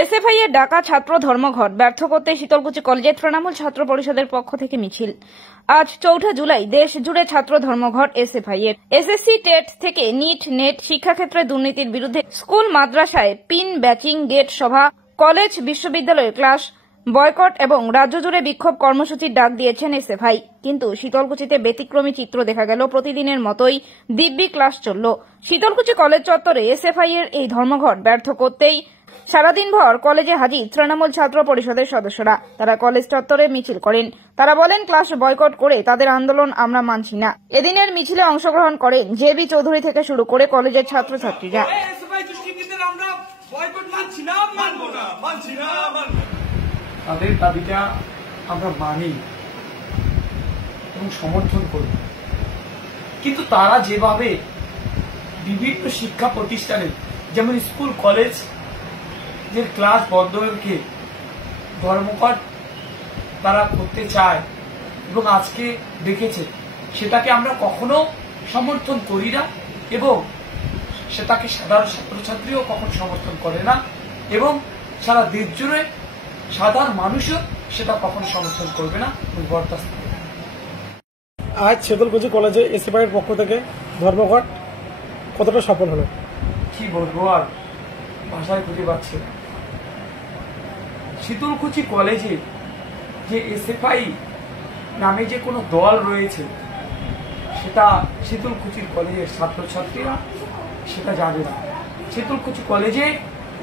SFI এর ডাকা ছাত্র ধর্মঘট ব্যর্থ করতে শীতলকুচি কলেজের তৃণমূল ছাত্র পরিষদের পক্ষ থেকে মিছিল। আজ ৪ জুলাই দেশ জুড়ে ছাত্র ধর্মঘট এসএফআই এর। এসএসসি টেট থেকে নিট নেট শিক্ষাক্ষেত্রে দুর্নীতির বিরুদ্ধে স্কুল মাদ্রাসায় পিন ব্যাচিং গেট সভা, কলেজ বিশ্ববিদ্যালয়ে ক্লাস বয়কট এবং রাজ্য জুড়ে বিক্ষোভ কর্মসূচির ডাক দিয়েছেন এসএফআই। কিন্তু শীতলকুচিতে ব্যতিক্রমী চিত্র দেখা গেল। প্রতিদিনের মতোই দিব্যি ক্লাস চলল। শীতলকুচি কলেজ চত্বরে এসএফআই এর এই ধর্মঘট ব্যর্থ করতেই সারাদিনভর কলেজে হাজির তৃণমূল ছাত্র পরিষদের সদস্যরা। তারা কলেজ চত্বরে মিছিল করেন। তারা বলেন, ক্লাস বয়কট করে তাদের আন্দোলন আমরা মানছি না। এদিনের মিছিলে অংশগ্রহণ করেন জেবি চৌধুরী থেকে শুরু করে কলেজের ছাত্রছাত্রীরা। তাদের দাবিটা আমরা মানি এবং সমর্থন করি, কিন্তু তারা যেভাবে বিভিন্ন শিক্ষা প্রতিষ্ঠানে যেমন স্কুল কলেজ যে ক্লাস বন্ধ রেখে ধর্মঘট তারা করতে চায় এবং আজকে দেখেছে, সেটাকে আমরা কখনো সমর্থন করি না এবং সেটাকে সাধারণ ছাত্রছাত্রীও কখনো সমর্থন করে না এবং সারা দেশ জুড়ে সাধারণ মানুষও সেটা কখনো সমর্থন করবে না এবং বরদাস্ত করবে না। আজ শীতলকুচি কলেজে এসএফআই এর পক্ষ থেকে ধর্মঘট কতটা সফল হলো কি বলবো, আর ভাষায় খুঁজে পাচ্ছে না। শীতলকুচি কলেজে যে এসএফআই নামে যে কোনো দল রয়েছে সেটা শীতলকুচি কলেজের ছাত্রছাত্রীরা সেটা জানে না। শীতলকুচি কলেজে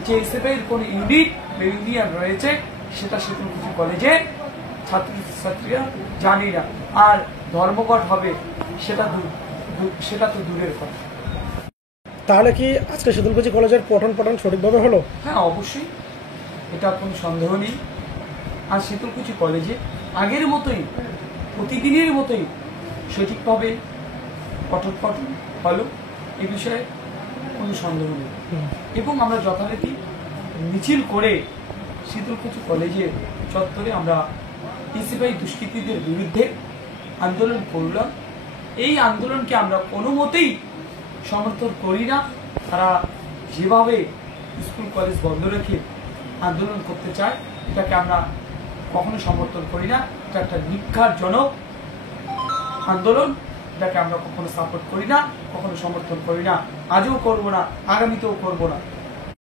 যে এসএফআই এর কোন ইউনিট বা ইউনিয়ন রয়েছে সেটা শীতলকুচি কলেজে ছাত্রছাত্রীরা জানে না। আর ধর্মঘট হবে সেটা তো দূরের কথা। তাহলে কি আজকে শীতলকুচি কলেজের পঠন পাঠন সঠিকভাবে হলো? হ্যাঁ, অবশ্যই, এটা কোনো সন্দেহ নেই। আর শীতলকুচি কলেজে আগের মতোই প্রতিদিনের মতোই সঠিকভাবে পঠন পাঠন হলো, এ বিষয়ে কোনো সন্দেহ নেই। এবং আমরা যথারীতি মিছিল করে শীতলকুচি কলেজের চত্বরে আমরা এসএফআই দুষ্কৃতীদের বিরুদ্ধে আন্দোলন করলাম। এই আন্দোলনকে আমরা কোনো মতেই সমর্থন করি না। তারা যেভাবে স্কুল কলেজ বন্ধ রেখে আন্দোলন করতে চায় এটাকে আমরা কখনো সমর্থন করি না। এটা একটা নিক্ষারজনক আন্দোলন, এটাকে আমরা কখনো সাপোর্ট করি না, কখনো সমর্থন করি না, আজও করবো না, আগামীতেও করবো না।